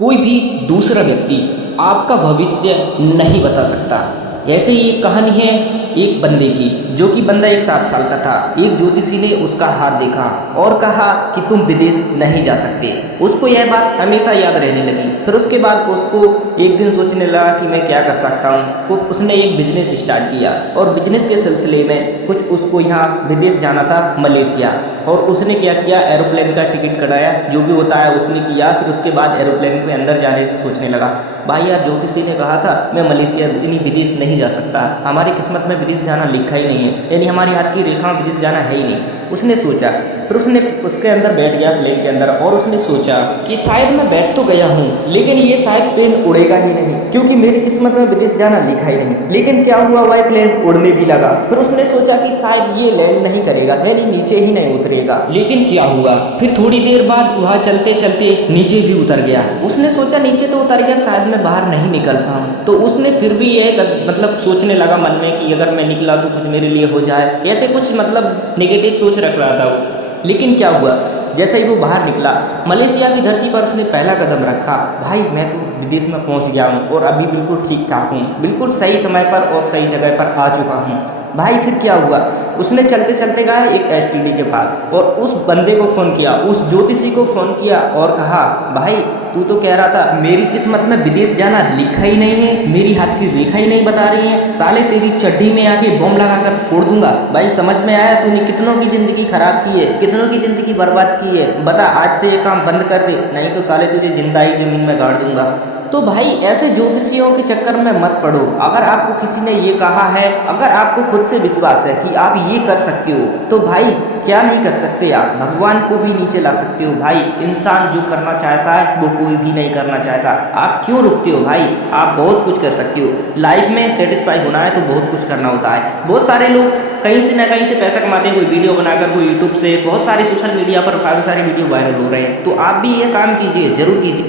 कोई भी दूसरा व्यक्ति आपका भविष्य नहीं बता सकता। ऐसे ही एक कहानी है एक बंदे की, जो कि बंदा एक 7 साल का था। एक ज्योतिषी ने उसका हाथ देखा और कहा कि तुम विदेश नहीं जा सकते। उसको यह बात हमेशा याद रहने लगी। फिर उसके बाद उसको एक दिन सोचने लगा कि मैं क्या कर सकता हूँ। तो उसने एक बिजनेस स्टार्ट किया और बिजनेस के सिलसिले में कुछ उसको यहाँ विदेश जाना था, मलेशिया। और उसने क्या किया, एरोप्लेन का टिकट कटाया, जो भी होता है उसने किया। फिर उसके बाद एरोप्लेन के अंदर जाने से सोचने लगा, भाई यार ज्योतिषी ने कहा था मैं मलेशिया यानी विदेश नहीं जा सकता, हमारी किस्मत में विदेश जाना लिखा ही नहीं है, यानी हमारी हाथ की रेखा में विदेश जाना है ही नहीं। उसने सोचा, फिर उसने उसके अंदर बैठ गया प्लेन के अंदर और उसने सोचा कि शायद मैं बैठ तो गया हूँ, लेकिन ये शायद प्लेन उड़ेगा ही नहीं, क्योंकि मेरी किस्मत में विदेश जाना लिखा ही नहीं। लेकिन क्या हुआ, वह प्लेन उड़ने भी लगा। फिर उसने सोचा कि शायद ये लैंड नहीं करेगा, यानी नीचे ही नहीं उतरेगा। लेकिन क्या हुआ, फिर थोड़ी देर बाद वह चलते चलते नीचे भी उतर गया। उसने सोचा नीचे तो उतर गया, शायद मैं बाहर नहीं निकल पाऊँ। तो उसने फिर भी यह मतलब सोचने लगा मन में कि अगर मैं निकला तो कुछ मेरे लिए हो जाए, ऐसे कुछ मतलब नेगेटिव सोच रख रहा था वो। लेकिन क्या हुआ, जैसे ही वो बाहर निकला, मलेशिया की धरती पर उसने पहला कदम रखा, भाई मैं तो विदेश में पहुंच गया हूँ और अभी बिल्कुल ठीक ठाक हूँ, बिल्कुल सही समय पर और सही जगह पर आ चुका हूँ। भाई फिर क्या हुआ, उसने चलते चलते गया एक एसटीडी के पास और उस बंदे को फ़ोन किया, उस ज्योतिषी को फ़ोन किया और कहा, भाई तू तो कह रहा था मेरी किस्मत में विदेश जाना लिखा ही नहीं है, मेरी हाथ की रेखा ही नहीं बता रही है, साले तेरी चड्डी में आके बम लगाकर फोड़ दूंगा। भाई समझ में आया, तूने कितनों की ज़िंदगी खराब की है, कितनों की ज़िंदगी बर्बाद की है। बता आज से ये काम बंद कर दे, नहीं तो साले तुझे जिंदा ही ज़मीन में गाड़ दूंगा। तो भाई ऐसे ज्योतिषियों के चक्कर में मत पड़ो। अगर आपको किसी ने ये कहा है, अगर आपको खुद से विश्वास है कि आप ये कर सकते हो, तो भाई क्या नहीं कर सकते आप, भगवान को भी नीचे ला सकते हो। भाई इंसान जो करना चाहता है वो कोई भी नहीं करना चाहता, आप क्यों रुकते हो भाई, आप बहुत कुछ कर सकते हो। लाइफ में सेटिस्फाई होना है तो बहुत कुछ करना होता है। बहुत सारे लोग कहीं से ना कहीं से पैसा कमाते हैं, कोई वीडियो बनाकर, कोई यूट्यूब से, बहुत सारे सोशल मीडिया पर काफ़ी सारे वीडियो वायरल हो रहे हैं। तो आप भी ये काम कीजिए, जरूर कीजिए।